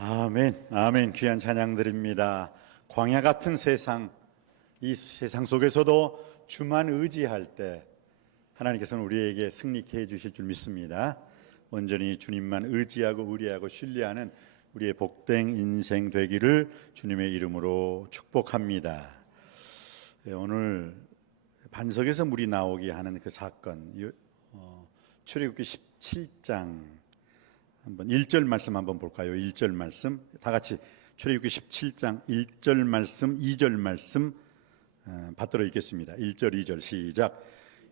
아멘, 아멘. 귀한 찬양 드립니다. 광야 같은 세상, 이 세상 속에서도 주만 의지할 때 하나님께서는 우리에게 승리케 해주실 줄 믿습니다. 온전히 주님만 의지하고 의뢰하고 신뢰하는 우리의 복된 인생 되기를 주님의 이름으로 축복합니다. 오늘 반석에서 물이 나오게 하는 그 사건, 출애굽기 17장 한번 1절 말씀 한번 볼까요? 1절 말씀 다 같이 출애굽기 17장 1절 말씀 2절 말씀 받들어 읽겠습니다. 1절 2절 시작.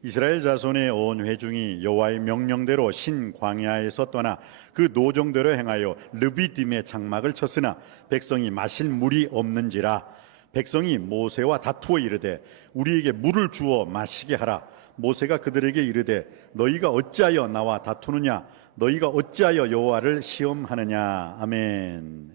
이스라엘 자손의 온 회중이 여호와의 명령대로 신 광야에서 떠나 그 노정대로 행하여 르비딤의 장막을 쳤으나 백성이 마실 물이 없는지라. 백성이 모세와 다투어 이르되 우리에게 물을 주어 마시게 하라. 모세가 그들에게 이르되 너희가 어찌하여 나와 다투느냐? 너희가 어찌하여 여호와를 시험하느냐? 아멘.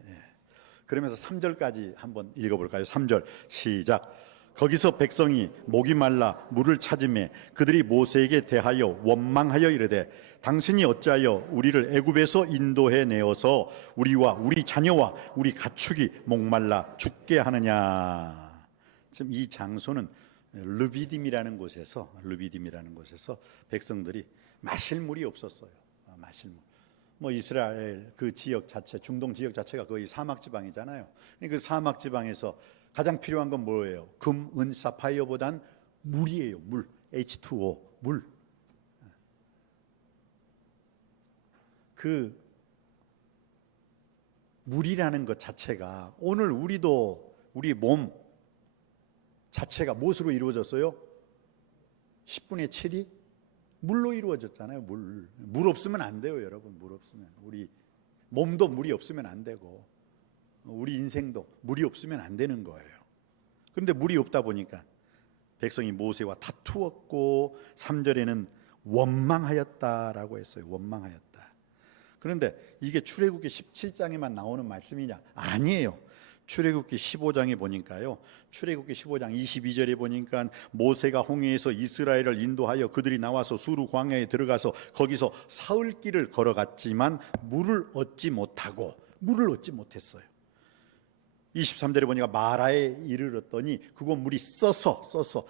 그러면서 3절까지 한번 읽어볼까요? 3절 시작. 거기서 백성이 목이 말라 물을 찾으매 그들이 모세에게 대하여 원망하여 이르되 당신이 어찌하여 우리를 애굽에서 인도해 내어서 우리와 우리 자녀와 우리 가축이 목말라 죽게 하느냐. 지금 이 장소는 르비딤이라는 곳에서 백성들이 마실 물이 없었어요. 마실 물. 뭐 이스라엘 그 지역 자체, 중동 지역 자체가 거의 사막 지방이잖아요. 그 사막 지방에서 가장 필요한 건 뭐예요? 금, 은, 사파이어보단 물이에요. 물, H2O, 물. 그 물이라는 것 자체가 오늘 우리도 우리 몸 자체가 무엇으로 이루어졌어요? 10분의 7이 물로 이루어졌잖아요. 물 없으면 안 돼요, 여러분. 물 없으면 우리 몸도 물이 없으면 안 되고 우리 인생도 물이 없으면 안 되는 거예요. 그런데 물이 없다 보니까 백성이 모세와 다투었고 3절에는 원망하였다라고 했어요. 원망하였다. 그런데 이게 출애굽기 17장에만 나오는 말씀이냐? 아니에요. 출애굽기 15장에 보니까요. 출애굽기 15장 22절에 보니까 모세가 홍해에서 이스라엘을 인도하여 그들이 나와서 수르 광야에 들어가서 거기서 사흘길을 걸어갔지만 물을 얻지 못했어요. 23절에 보니까 마라에 이르렀더니 그곳 물이 써서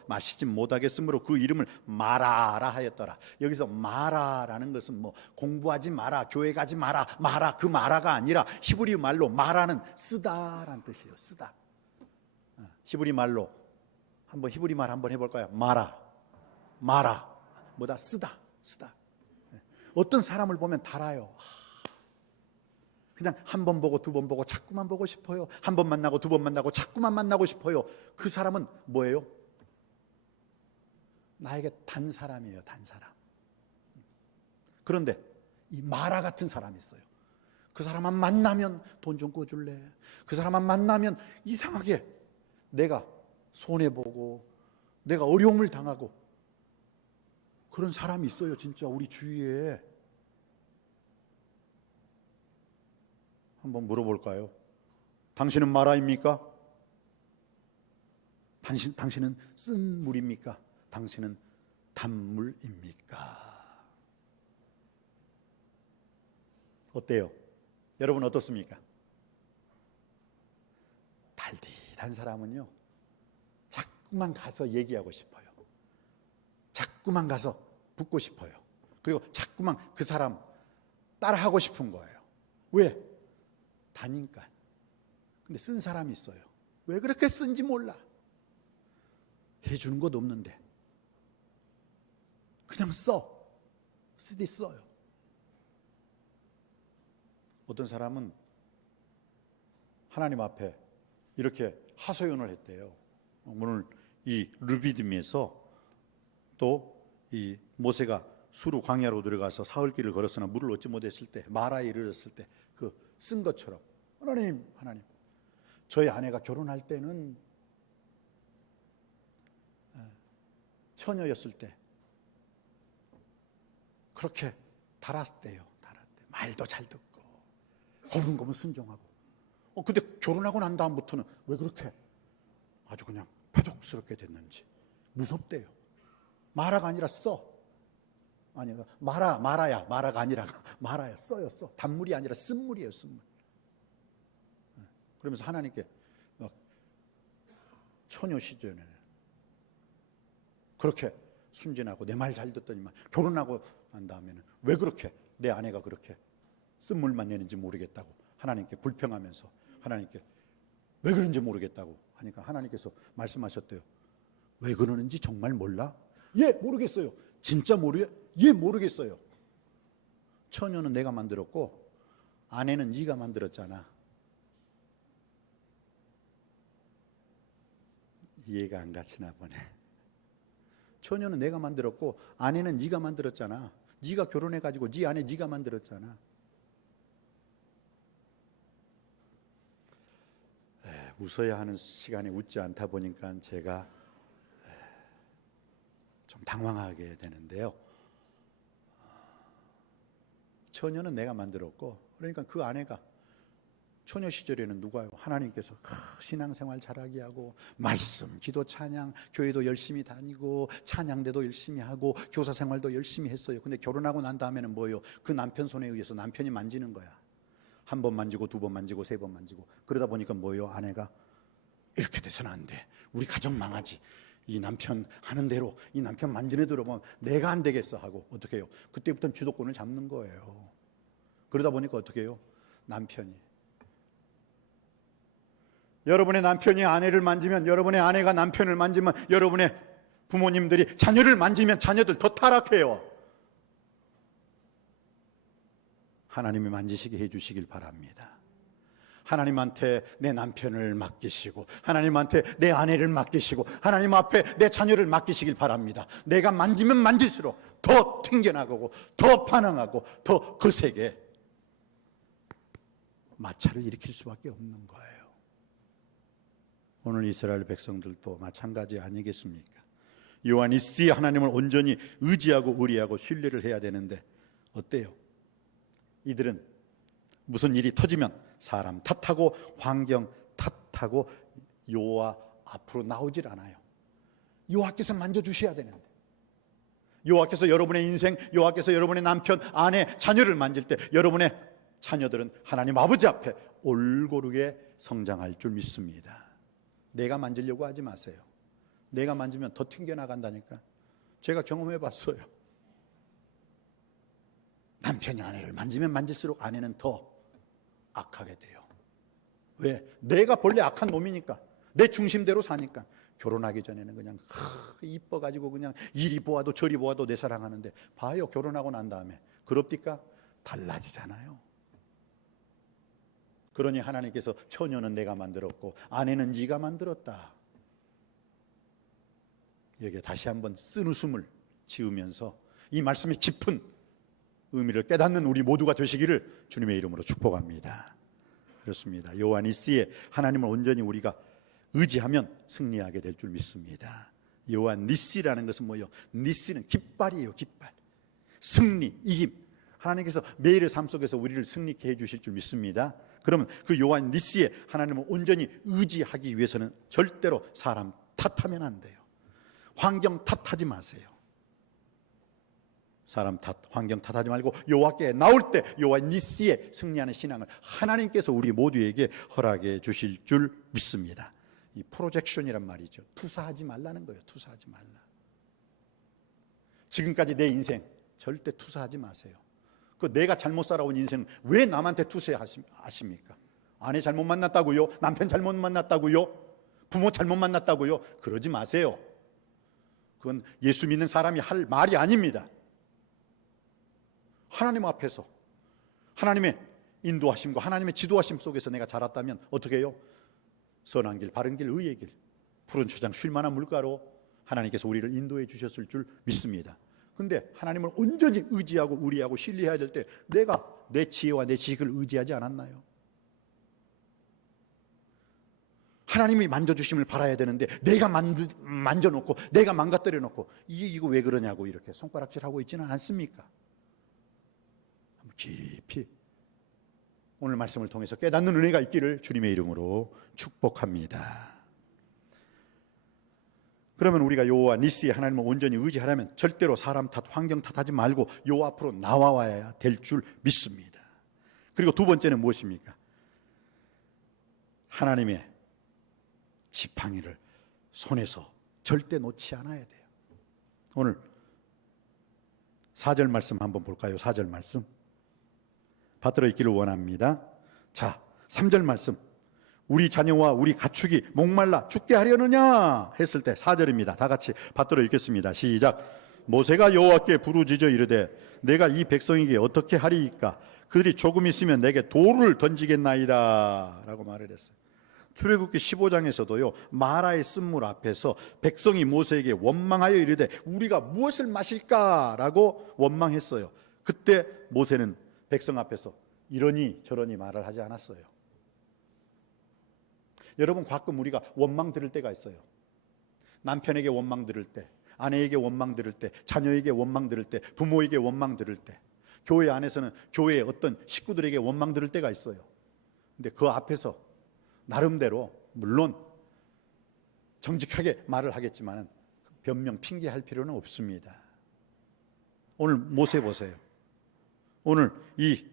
마시지 못하겠으므로 그 이름을 마라라 하였더라. 여기서 마라라는 것은 뭐 공부하지 마라, 교회 가지 마라, 그 마라가 아니라 히브리 말로 마라는 쓰다라는 뜻이에요. 쓰다. 히브리 말로 히브리 말 한번 해볼까요? 마라 뭐다? 쓰다. 어떤 사람을 보면 달아요. 그냥 한 번 보고 두 번 보고 자꾸만 보고 싶어요. 한 번 만나고 두 번 만나고 자꾸만 만나고 싶어요. 그 사람은 뭐예요? 나에게 단 사람이에요. 단 사람. 그런데 이 마라 같은 사람이 있어요. 그 사람만 만나면 돈 좀 꿔줄래? 그 사람만 만나면 이상하게 내가 손해보고 내가 어려움을 당하고 그런 사람이 있어요. 진짜 우리 주위에. 한번 물어볼까요? 당신은 마라입니까? 당신은 쓴 물입니까? 당신은 단물입니까? 어때요? 여러분 어떻습니까? 달디단 사람은요 자꾸만 가서 얘기하고 싶어요. 자꾸만 가서 붙고 싶어요. 그리고 자꾸만 그 사람 따라하고 싶은 거예요. 왜? 다니까. 근데 쓴 사람이 있어요. 왜 그렇게 쓴지 몰라. 해주는 것도 없는데 그냥 쓰디 써요. 어떤 사람은 하나님 앞에 이렇게 하소연을 했대요. 오늘 이 르비딤에서 또 이 모세가 수르 광야로 들어가서 사흘길을 걸었으나 물을 얻지 못했을 때 마라에 이르렀을 때 그 쓴 것처럼 하나님 저희 아내가 결혼할 때는 처녀였을 때 그렇게 달았대요. 말도 잘 듣고 고분고분 순종하고 근데 결혼하고 난 다음부터는 왜 그렇게 아주 그냥 표독스럽게 됐는지 무섭대요. 마라가 아니라 마라야. 마라가 아니라 마라야. 써요. 단물이 아니라 쓴물이에요. 쓴물. 그러면서 하나님께 막 처녀 시절에 그렇게 순진하고 내 말 잘 듣더니만 결혼하고 난 다음에는 왜 그렇게 내 아내가 그렇게 쓴물만 내는지 모르겠다고 하나님께 불평하면서 하나님께 왜 그런지 모르겠다고 하니까 하나님께서 말씀하셨대요. 왜 그러는지 정말 몰라? 예, 모르겠어요. 진짜 예, 모르겠어요. 처녀는 내가 만들었고 아내는 네가 만들었잖아. 이해가 안 가시나 보네. 처녀는 내가 만들었고 아내는 네가 만들었잖아. 네가 결혼해가지고 네 아내 네가 만들었잖아. 웃어야 하는 시간에 웃지 않다 보니까 제가 좀 당황하게 되는데요. 처녀는 내가 만들었고 그러니까 그 아내가 처녀 시절에는 누가요? 하나님께서 신앙생활 잘하게 하고 말씀, 기도, 찬양, 교회도 열심히 다니고 찬양대도 열심히 하고 교사 생활도 열심히 했어요. 근데 결혼하고 난 다음에는 뭐예요? 그 남편 손에 의해서 남편이 만지는 거야. 한 번 만지고 두 번 만지고 세 번 만지고 그러다 보니까 뭐예요? 아내가 이렇게 돼서는 안 돼. 우리 가정 망하지. 이 남편 하는 대로 이 남편 만지는 대로 보면 내가 안 되겠어 하고 어떻게 해요? 그때부터는 주도권을 잡는 거예요. 그러다 보니까 어떻게 해요? 남편이 여러분의 남편이 아내를 만지면 여러분의 아내가 남편을 만지면 여러분의 부모님들이 자녀를 만지면 자녀들 더 타락해요. 하나님이 만지시게 해주시길 바랍니다. 하나님한테 내 남편을 맡기시고 하나님한테 내 아내를 맡기시고 하나님 앞에 내 자녀를 맡기시길 바랍니다. 내가 만지면 만질수록 더 튕겨나가고 더 반항하고 더 거세게 마찰을 일으킬 수밖에 없는 거예요. 오늘 이스라엘 백성들도 마찬가지 아니겠습니까? 요한이시 하나님을 온전히 의지하고 의리하고 신뢰를 해야 되는데 어때요? 이들은 무슨 일이 터지면 사람 탓하고 환경 탓하고 여호와 앞으로 나오질 않아요. 여호와께서 만져주셔야 되는데 여호와께서 여러분의 인생, 여호와께서 여러분의 남편, 아내, 자녀를 만질 때 여러분의 자녀들은 하나님 아버지 앞에 올고르게 성장할 줄 믿습니다. 내가 만지려고 하지 마세요. 내가 만지면 더 튕겨나간다니까. 제가 경험해 봤어요. 남편이 아내를 만지면 만질수록 아내는 더 악하게 돼요. 왜? 내가 본래 악한 놈이니까 내 중심대로 사니까. 결혼하기 전에는 그냥 이뻐가지고 그냥 이리 보아도 저리 보아도 내 사랑하는데 봐요, 결혼하고 난 다음에 그럽니까? 달라지잖아요. 그러니 하나님께서 처녀는 내가 만들었고 아내는 네가 만들었다. 여기에 다시 한번 쓴웃음을 지으면서 이 말씀의 깊은 의미를 깨닫는 우리 모두가 되시기를 주님의 이름으로 축복합니다. 그렇습니다. 요한이시에 하나님을 온전히 우리가 의지하면 승리하게 될 줄 믿습니다. 요한니시라는 것은 뭐예요? 니시는 깃발이에요. 깃발. 승리, 이김. 하나님께서 매일의 삶 속에서 우리를 승리케 해주실 줄 믿습니다. 그러면 그 요한니시에 하나님을 온전히 의지하기 위해서는 절대로 사람 탓하면 안 돼요. 환경 탓하지 마세요. 사람 탓, 환경 탓하지 말고 여호와께 나올 때 요한니시에 승리하는 신앙을 하나님께서 우리 모두에게 허락해 주실 줄 믿습니다. 이 프로젝션이란 말이죠. 투사하지 말라는 거예요. 투사하지 말라. 지금까지 내 인생 절대 투사하지 마세요. 그 내가 잘못 살아온 인생 왜 남한테 투사하십니까? 아내 잘못 만났다고요? 남편 잘못 만났다고요? 부모 잘못 만났다고요? 그러지 마세요. 그건 예수 믿는 사람이 할 말이 아닙니다. 하나님 앞에서 하나님의 인도하심과 하나님의 지도하심 속에서 내가 자랐다면 어떻게 해요? 선한 길, 바른 길, 의의 길, 푸른 초장 쉴 만한 물가로 하나님께서 우리를 인도해 주셨을 줄 믿습니다. 근데 하나님을 온전히 의지하고 의리하고 신뢰해야 될 때 내가 내 지혜와 내 지식을 의지하지 않았나요? 하나님이 만져주심을 바라야 되는데 내가 만져놓고 내가 망가뜨려놓고 이거 왜 그러냐고 이렇게 손가락질하고 있지는 않습니까? 깊이 오늘 말씀을 통해서 깨닫는 은혜가 있기를 주님의 이름으로 축복합니다. 그러면 우리가 여호와 니시 하나님을 온전히 의지하려면 절대로 사람 탓, 환경 탓하지 말고 여호와 앞으로 나와야 될 줄 믿습니다. 그리고 두 번째는 무엇입니까? 하나님의 지팡이를 손에서 절대 놓지 않아야 돼요. 오늘 4절 말씀 한번 볼까요? 4절 말씀 받들어 있기를 원합니다. 자, 3절 말씀, 우리 자녀와 우리 가축이 목말라 죽게 하려느냐 했을 때 4절입니다. 다 같이 받들어 읽겠습니다. 시작. 모세가 여호와께 부르짖어 이르되 내가 이 백성에게 어떻게 하리이까? 그들이 조금 있으면 내게 돌을 던지겠나이다 라고 말을 했어요. 출애굽기 15장에서도요, 마라의 쓴물 앞에서 백성이 모세에게 원망하여 이르되 우리가 무엇을 마실까라고 원망했어요. 그때 모세는 백성 앞에서 이러니 저러니 말을 하지 않았어요. 여러분, 가끔 우리가 원망 들을 때가 있어요. 남편에게 원망 들을 때, 아내에게 원망 들을 때, 자녀에게 원망 들을 때, 부모에게 원망 들을 때, 교회 안에서는 교회의 어떤 식구들에게 원망 들을 때가 있어요. 근데 그 앞에서 나름대로 물론 정직하게 말을 하겠지만 변명, 핑계할 필요는 없습니다. 오늘 모세 보세요. 오늘 이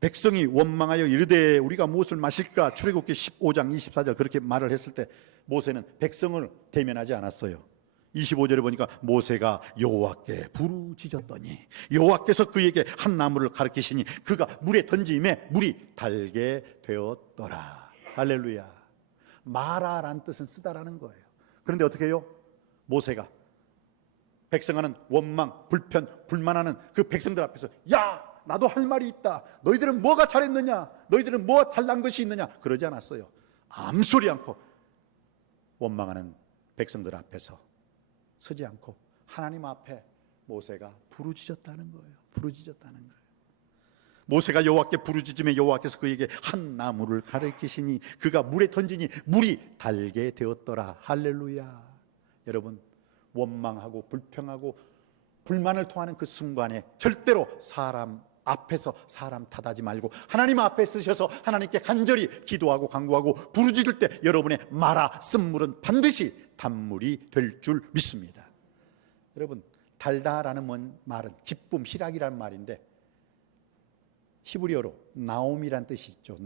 백성이 원망하여 이르되 우리가 무엇을 마실까? 출애굽기 15장 24절 그렇게 말을 했을 때 모세는 백성을 대면하지 않았어요. 25절에 보니까 모세가 여호와께 부르짖었더니 여호와께서 그에게 한 나무를 가르치시니 그가 물에 던짐에 물이 달게 되었더라. 할렐루야. 마라란 뜻은 쓰다라는 거예요. 그런데 어떻게 해요? 모세가 백성하는 원망, 불편, 불만하는 그 백성들 앞에서 야! 나도 할 말이 있다. 너희들은 뭐가 잘했느냐? 너희들은 뭐 잘난 것이 있느냐? 그러지 않았어요. 아무 소리 않고 원망하는 백성들 앞에서 서지 않고 하나님 앞에 모세가 부르짖었다는 거예요. 부르짖었다는 거예요. 모세가 여호와께 부르짖음에 여호와께서 그에게 한 나무를 가르치시니 그가 물에 던지니 물이 달게 되었더라. 할렐루야. 여러분, 원망하고 불평하고 불만을 토하는 그 순간에 절대로 사람 앞에서 사람 탓하지 말고 하나님 앞에 서셔서 하나님께 간절히 기도하고 간구하고 부르짖을 때 여러분의 마라 쓴물은 반드시 단물이 될 줄 믿습니다. 여러분, 달다라는 말은 기쁨, 희락이라는 말인데 히브리어로 나옴이란 뜻이 있죠.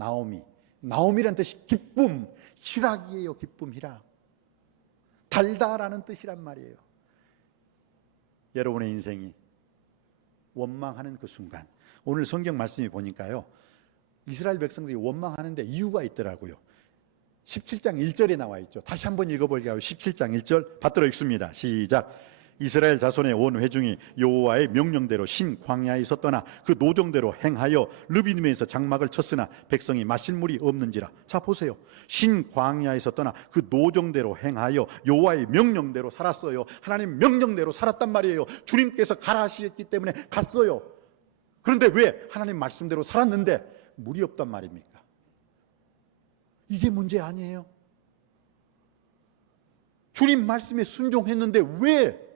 나옴이란 뜻이 기쁨, 희락이에요. 기쁨, 희락. 달다라는 뜻이란 말이에요. 여러분의 인생이 원망하는 그 순간, 오늘 성경 말씀이 보니까요, 이스라엘 백성들이 원망하는데 이유가 있더라고요. 17장 1절에 나와 있죠. 다시 한번 읽어볼게요. 17장 1절 받들어 읽습니다. 시작. 이스라엘 자손의 온 회중이 여호와의 명령대로 신 광야에 있었더나 그 노정대로 행하여 르비딤에서 장막을 쳤으나 백성이 마실 물이 없는지라. 자 보세요. 신 광야에 있었더나 그 노정대로 행하여 여호와의 명령대로 살았어요. 하나님 명령대로 살았단 말이에요. 주님께서 가라 하셨기 때문에 갔어요. 그런데 왜 하나님 말씀대로 살았는데 물이 없단 말입니까? 이게 문제 아니에요? 주님 말씀에 순종했는데 왜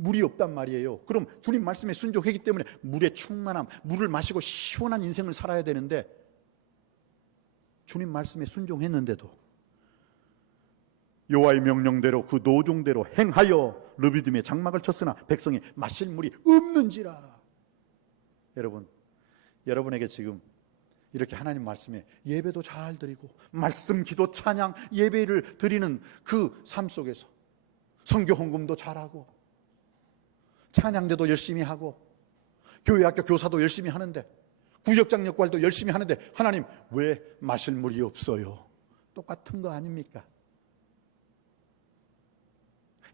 물이 없단 말이에요? 그럼 주님 말씀에 순종했기 때문에 물의 충만함, 물을 마시고 시원한 인생을 살아야 되는데 주님 말씀에 순종했는데도 여호와의 명령대로 그 노종대로 행하여 르비딤에 장막을 쳤으나 백성이 마실 물이 없는지라. 여러분, 여러분에게 지금 이렇게 하나님 말씀에 예배도 잘 드리고 말씀, 기도, 찬양, 예배를 드리는 그 삶 속에서 선교 헌금도 잘하고 찬양대도 열심히 하고 교회학교 교사도 열심히 하는데 구역장 역할도 열심히 하는데 하나님 왜 마실 물이 없어요? 똑같은 거 아닙니까?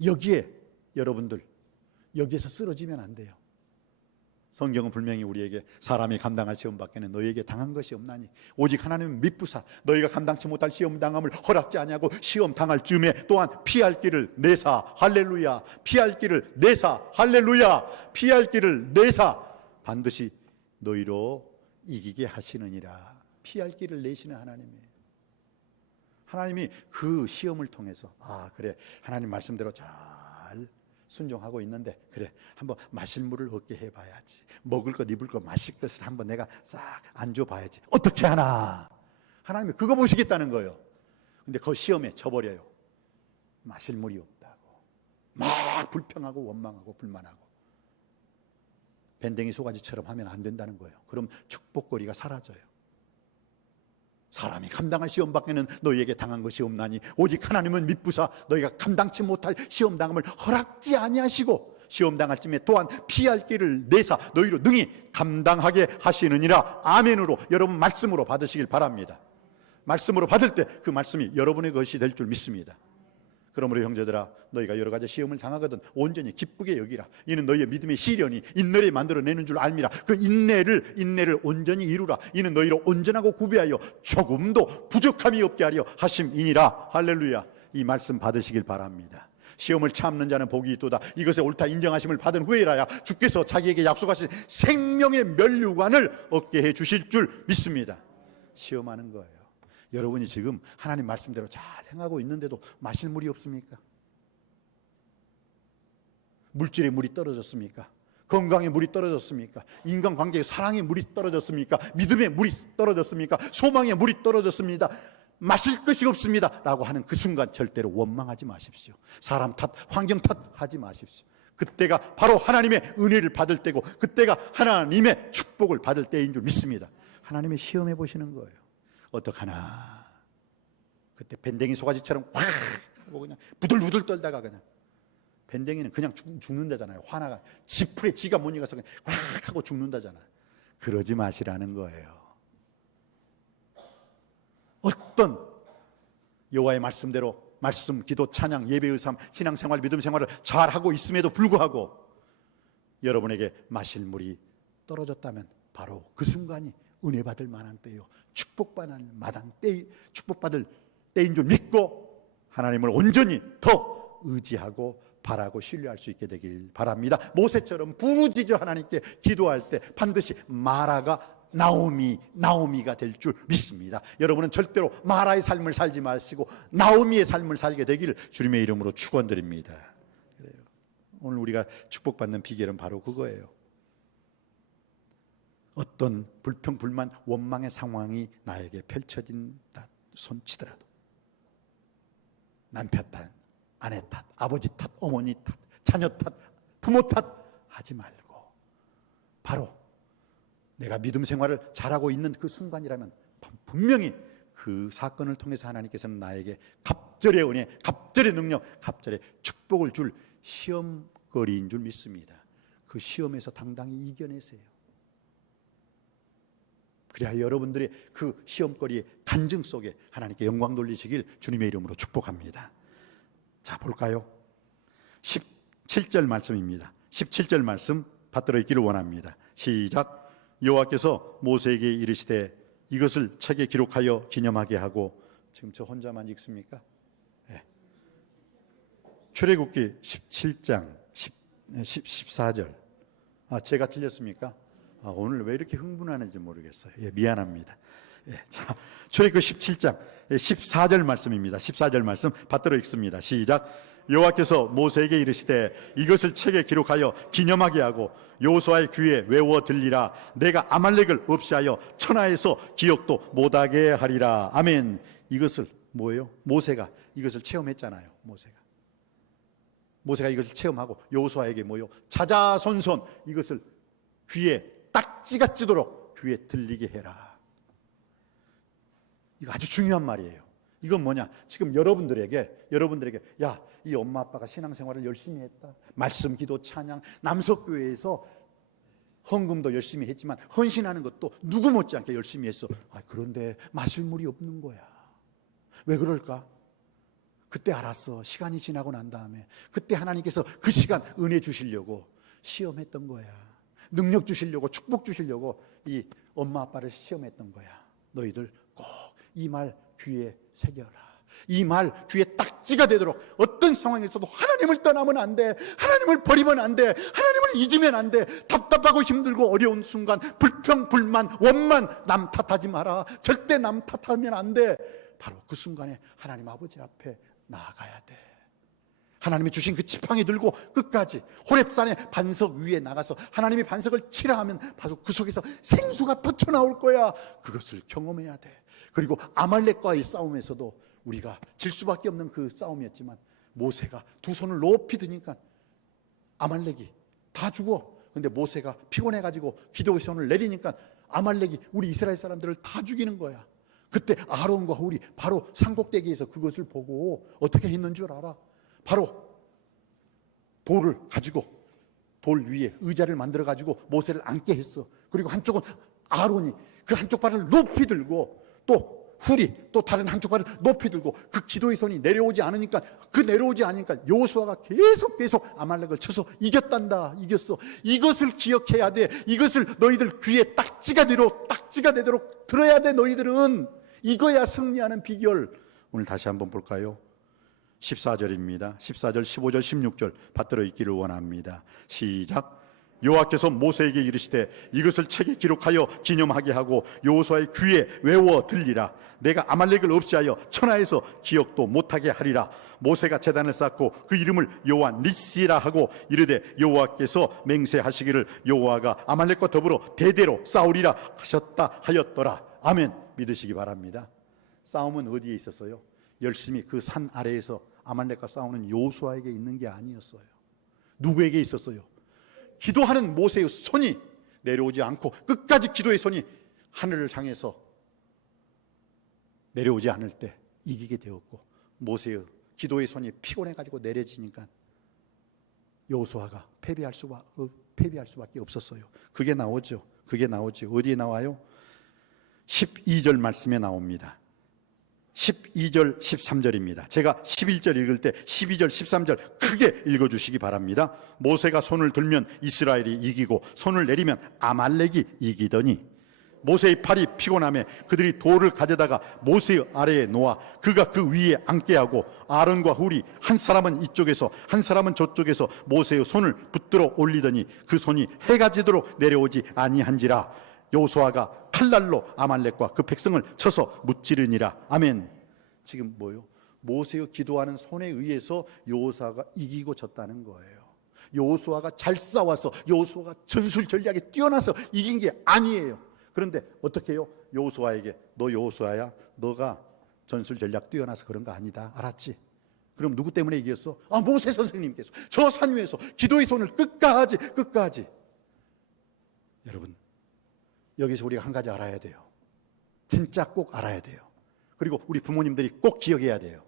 여기에 여러분들 여기에서 쓰러지면 안 돼요. 성경은 분명히 우리에게 사람이 감당할 시험 밖에는 너희에게 당한 것이 없나니 오직 하나님은 미쁘사 너희가 감당치 못할 시험 당함을 허락지 아니하고 시험 당할 즈음에 또한 피할 길을 내사. 할렐루야. 피할 길을 내사. 할렐루야. 피할 길을 내사 반드시 너희로 이기게 하시느니라. 피할 길을 내시는 하나님이에요. 하나님이 그 시험을 통해서 그래 하나님 말씀대로 잘 순종하고 있는데 그래 한번 마실 물을 얻게 해봐야지. 먹을 것, 입을 것, 마실 것을 한번 내가 싹 안줘봐야지. 어떻게 하나? 하나님이 그거 보시겠다는 거예요. 근데 그 시험에 쳐버려요. 마실 물이 없다고 막 불평하고 원망하고 불만하고 밴댕이 소가지처럼 하면 안 된다는 거예요. 그럼 축복거리가 사라져요. 사람이 감당할 시험 밖에는 너희에게 당한 것이 없나니 오직 하나님은 미쁘사 너희가 감당치 못할 시험 당함을 허락지 아니하시고 시험 당할 쯤에 또한 피할 길을 내사 너희로 능히 감당하게 하시느니라. 아멘으로 여러분 말씀으로 받으시길 바랍니다. 말씀으로 받을 때 그 말씀이 여러분의 것이 될 줄 믿습니다. 그러므로 형제들아, 너희가 여러 가지 시험을 당하거든 온전히 기쁘게 여기라. 이는 너희의 믿음의 시련이 인내를 만들어내는 줄 알미라. 그 인내를 온전히 이루라. 이는 너희로 온전하고 구비하여 조금도 부족함이 없게 하려 하심이니라. 할렐루야. 이 말씀 받으시길 바랍니다. 시험을 참는 자는 복이 있도다. 이것에 옳다 인정하심을 받은 후에라야 주께서 자기에게 약속하신 생명의 면류관을 얻게 해 주실 줄 믿습니다. 시험하는 거예요. 여러분이 지금 하나님 말씀대로 잘 행하고 있는데도 마실 물이 없습니까? 물질의 물이 떨어졌습니까? 건강의 물이 떨어졌습니까? 인간관계의 사랑의 물이 떨어졌습니까? 믿음의 물이 떨어졌습니까? 소망의 물이 떨어졌습니다. 마실 것이 없습니다 라고 하는 그 순간 절대로 원망하지 마십시오. 사람 탓, 환경 탓하지 마십시오. 그때가 바로 하나님의 은혜를 받을 때고 그때가 하나님의 축복을 받을 때인 줄 믿습니다. 하나님의 시험해 보시는 거예요. 어떡하나 그때 밴댕이 소가지처럼 확 하고 그냥 부들부들 떨다가 그냥 밴댕이는 그냥 죽는다잖아요. 화나가 지풀에 지가 못 이가서 그냥 확 하고 죽는다잖아요. 그러지 마시라는 거예요. 어떤 여호와의 말씀대로 말씀, 기도, 찬양, 예배의 삶, 신앙생활, 믿음 생활을 잘하고 있음에도 불구하고 여러분에게 마실 물이 떨어졌다면 바로 그 순간이 은혜 받을 만한 때요, 축복받을 만한 때, 축복받을 때인 줄 믿고 하나님을 온전히 더 의지하고 바라고 신뢰할 수 있게 되길 바랍니다. 모세처럼 부르짖어 하나님께 기도할 때 반드시 마라가 나오미가 될 줄 믿습니다. 여러분은 절대로 마라의 삶을 살지 마시고 나오미의 삶을 살게 되기를 주님의 이름으로 축원드립니다. 그래요. 오늘 우리가 축복받는 비결은 바로 그거예요. 어떤 불평, 불만, 원망의 상황이 나에게 펼쳐진다 손치더라도 남편 탓, 아내 탓, 아버지 탓, 어머니 탓, 자녀 탓, 부모 탓 하지 말고 바로 내가 믿음 생활을 잘하고 있는 그 순간이라면 분명히 그 사건을 통해서 하나님께서는 나에게 갑절의 은혜, 갑절의 능력, 갑절의 축복을 줄 시험거리인 줄 믿습니다. 그 시험에서 당당히 이겨내세요. 그래야 여러분들의 그 시험거리의 간증 속에 하나님께 영광 돌리시길 주님의 이름으로 축복합니다. 자, 볼까요? 17절 말씀입니다. 17절 말씀 받들어 있기를 원합니다. 시작. 여호와께서 모세에게 이르시되 이것을 책에 기록하여 기념하게 하고, 지금 저 혼자만 읽습니까? 네. 출애굽기 17장 14절. 제가 틀렸습니까? 오늘 왜 이렇게 흥분하는지 모르겠어요. 미안합니다. 자, 출애굽기 17장 14절 말씀입니다. 14절 말씀 받들어 읽습니다. 시작. 여호와께서 모세에게 이르시되 이것을 책에 기록하여 기념하게 하고 여호수아의 귀에 외워 들리라. 내가 아말렉을 없이하여 천하에서 기억도 못하게 하리라. 아멘. 이것을 뭐예요? 모세가 이것을 체험했잖아요. 모세가 이것을 체험하고 여호수아에게 뭐요? 자자손손 이것을 귀에 딱지가 찌도록 귀에 들리게 해라. 이거 아주 중요한 말이에요. 이건 뭐냐? 지금 여러분들에게 야, 이 엄마 아빠가 신앙생활을 열심히 했다. 말씀, 기도, 찬양, 남석교회에서 헌금도 열심히 했지만 헌신하는 것도 누구 못지않게 열심히 했어. 그런데 마실 물이 없는 거야. 왜 그럴까? 그때 알았어. 시간이 지나고 난 다음에 그때 하나님께서 그 시간 은혜 주시려고 시험했던 거야. 능력 주시려고, 축복 주시려고 이 엄마 아빠를 시험했던 거야. 너희들 꼭 이 말 귀에 새겨라. 이 말 귀에 딱지가 되도록 어떤 상황에서도 하나님을 떠나면 안 돼. 하나님을 버리면 안 돼. 하나님을 잊으면 안 돼. 답답하고 힘들고 어려운 순간 불평, 불만, 원만 남 탓하지 마라. 절대 남 탓하면 안 돼. 바로 그 순간에 하나님 아버지 앞에 나아가야 돼. 하나님이 주신 그 지팡이 들고 끝까지 호렙산의 반석 위에 나가서 하나님의 반석을 치라 하면 바로 그 속에서 생수가 터쳐나올 거야. 그것을 경험해야 돼. 그리고 아말렉과의 싸움에서도 우리가 질 수밖에 없는 그 싸움이었지만 모세가 두 손을 높이 드니까 아말렉이 다 죽어. 근데 모세가 피곤해가지고 기도의 손을 내리니까 아말렉이 우리 이스라엘 사람들을 다 죽이는 거야. 그때 아론과 홀이 바로 산꼭대기에서 그것을 보고 어떻게 했는 줄 알아? 바로 돌을 가지고 돌 위에 의자를 만들어 가지고 모세를 앉게 했어. 그리고 한쪽은 아론이 그 한쪽 발을 높이 들고 또 훌이 또 다른 한쪽 발을 높이 들고 그 기도의 손이 내려오지 않으니까 여호수아가 계속 아말렉을 쳐서 이겼단다. 이겼어. 이것을 기억해야 돼. 이것을 너희들 귀에 딱지가 되도록 들어야 돼. 너희들은 이거야 승리하는 비결. 오늘 다시 한번 볼까요? 14절입니다. 14절, 15절, 16절 받들어 읽기를 원합니다. 시작. 여호와께서 모세에게 이르시되 이것을 책에 기록하여 기념하게 하고 여호수아의 귀에 외워 들리라. 내가 아말렉을 없이하여 천하에서 기억도 못하게 하리라. 모세가 제단을 쌓고 그 이름을 여호와 니시라 하고 이르되 여호와께서 맹세하시기를 여호와가 아말렉과 더불어 대대로 싸우리라 하셨다 하였더라. 아멘. 믿으시기 바랍니다. 싸움은 어디에 있었어요? 열심히 그 산 아래에서 아말렉과 싸우는 여호수아에게 있는 게 아니었어요. 누구에게 있었어요? 기도하는 모세의 손이 내려오지 않고 끝까지 기도의 손이 하늘을 향해서 내려오지 않을 때 이기게 되었고, 모세의 기도의 손이 피곤해가지고 내려지니까 여호수아가 패배할 수밖에 없었어요. 그게 나오죠. 어디에 나와요? 12절 말씀에 나옵니다. 12절 13절입니다. 제가 11절 읽을 때 12절 13절 크게 읽어주시기 바랍니다. 모세가 손을 들면 이스라엘이 이기고 손을 내리면 아말렉이 이기더니 모세의 팔이 피곤함에 그들이 돌을 가져다가 모세의 아래에 놓아 그가 그 위에 앉게 하고 아론과 훌이 한 사람은 이쪽에서 한 사람은 저쪽에서 모세의 손을 붙들어 올리더니 그 손이 해가 지도록 내려오지 아니한지라. 여호수아가 칼날로 아말렉과 그 백성을 쳐서 무찌르니라. 아멘. 지금 뭐요? 모세의 기도하는 손에 의해서 여호수아가 이기고 졌다는 거예요. 여호수아가 잘 싸워서 여호수아가 전술 전략에 뛰어나서 이긴 게 아니에요. 그런데 어떻게 해요? 여호수아에게 너 여호수아야, 너가 전술 전략 뛰어나서 그런 거 아니다. 알았지? 그럼 누구 때문에 이겼어? 모세 선생님께서 저 산 위에서 기도의 손을 끝까지. 여러분, 여기서 우리가 한 가지 알아야 돼요. 진짜 꼭 알아야 돼요. 그리고 우리 부모님들이 꼭 기억해야 돼요.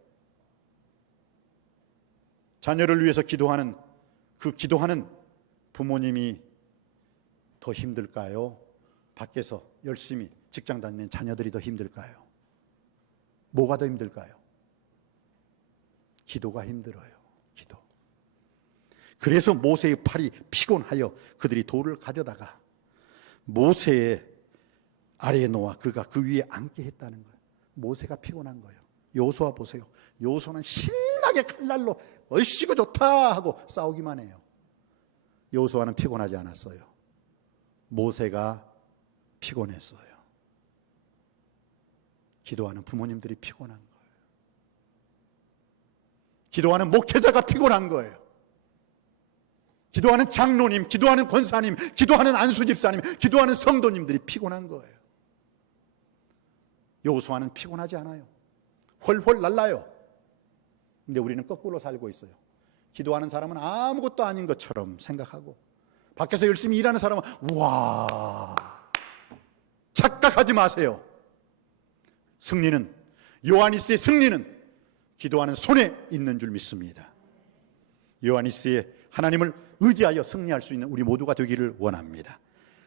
자녀를 위해서 기도하는 그 기도하는 부모님이 더 힘들까요? 밖에서 열심히 직장 다니는 자녀들이 더 힘들까요? 뭐가 더 힘들까요? 기도가 힘들어요. 기도. 그래서 모세의 팔이 피곤하여 그들이 돌을 가져다가 모세의 아래에 놓아 그가 그 위에 앉게 했다는 거예요. 모세가 피곤한 거예요. 여호수아 보세요. 여호수아는 신나게 칼날로 얼씨구 좋다 하고 싸우기만 해요. 여호수아는 피곤하지 않았어요. 모세가 피곤했어요. 기도하는 부모님들이 피곤한 거예요. 기도하는 목회자가 피곤한 거예요. 기도하는 장로님, 기도하는 권사님, 기도하는 안수집사님, 기도하는 성도님들이 피곤한 거예요. 여호수아는 피곤하지 않아요. 훨훨 날라요. 근데 우리는 거꾸로 살고 있어요. 기도하는 사람은 아무것도 아닌 것처럼 생각하고 밖에서 열심히 일하는 사람은 와, 착각하지 마세요. 승리는, 요하니스의 승리는 기도하는 손에 있는 줄 믿습니다. 요하니스의 하나님을 의지하여 승리할 수 있는 우리 모두가 되기를 원합니다.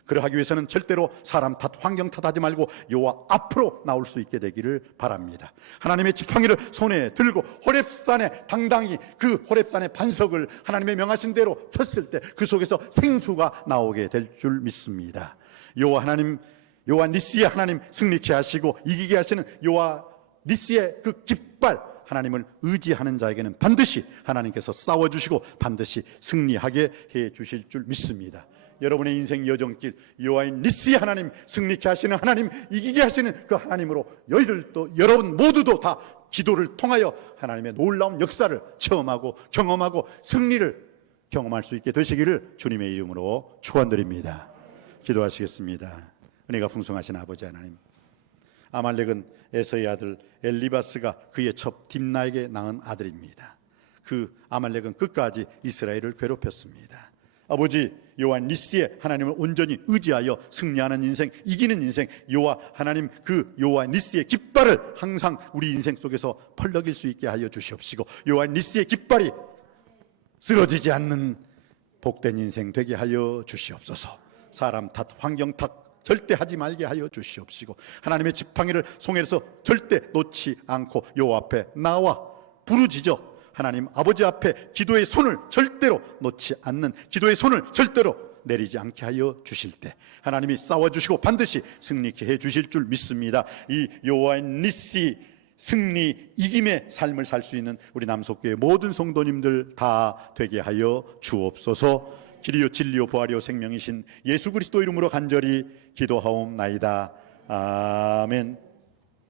그러하기 위해서는 절대로 사람 탓, 환경 탓하지 말고 여호와 앞으로 나올 수 있게 되기를 바랍니다. 하나님의 지팡이를 손에 들고 호렙산에 당당히 그 호렙산의 반석을 하나님의 명하신 대로 쳤을 때 그 속에서 생수가 나오게 될 줄 믿습니다. 여호와 하나님, 여호와 니시의 하나님 승리케 하시고 이기게 하시는 여호와 니시의 그 깃발 하나님을 의지하는 자에게는 반드시 하나님께서 싸워주시고 반드시 승리하게 해주실 줄 믿습니다. 여러분의 인생 여정길 여호와의 니시 하나님, 승리케 하시는 하나님, 이기게 하시는 그 하나님으로 너희들도, 여러분 모두도 다 기도를 통하여 하나님의 놀라운 역사를 체험하고 경험하고 승리를 경험할 수 있게 되시기를 주님의 이름으로 축원드립니다. 기도하시겠습니다. 은혜가 풍성하신 아버지 하나님, 아말렉은 에서의 아들 엘리바스가 그의 첩 딥나에게 낳은 아들입니다. 그 아말렉은 끝까지 이스라엘을 괴롭혔습니다. 아버지 여호와 니스의 하나님을 온전히 의지하여 승리하는 인생, 이기는 인생, 여호와 하나님 그 여호와 니스의 깃발을 항상 우리 인생 속에서 펄럭일 수 있게 하여 주시옵시고, 여호와 니스의 깃발이 쓰러지지 않는 복된 인생 되게 하여 주시옵소서. 사람 탓, 환경 탓 절대 하지 말게 하여 주시옵시고, 하나님의 지팡이를 손에서 절대 놓지 않고 여호와 앞에 나와 부르짖어 하나님 아버지 앞에 기도의 손을 절대로 놓지 않는, 기도의 손을 절대로 내리지 않게 하여 주실 때 하나님이 싸워주시고 반드시 승리케 해주실 줄 믿습니다. 이 여호와의 니시 승리 이김의 삶을 살 수 있는 우리 남석교회 모든 성도님들 다 되게 하여 주옵소서. 길이요 진리요 부활이요 생명이신 예수 그리스도 이름으로 간절히 기도하옵나이다. 아멘.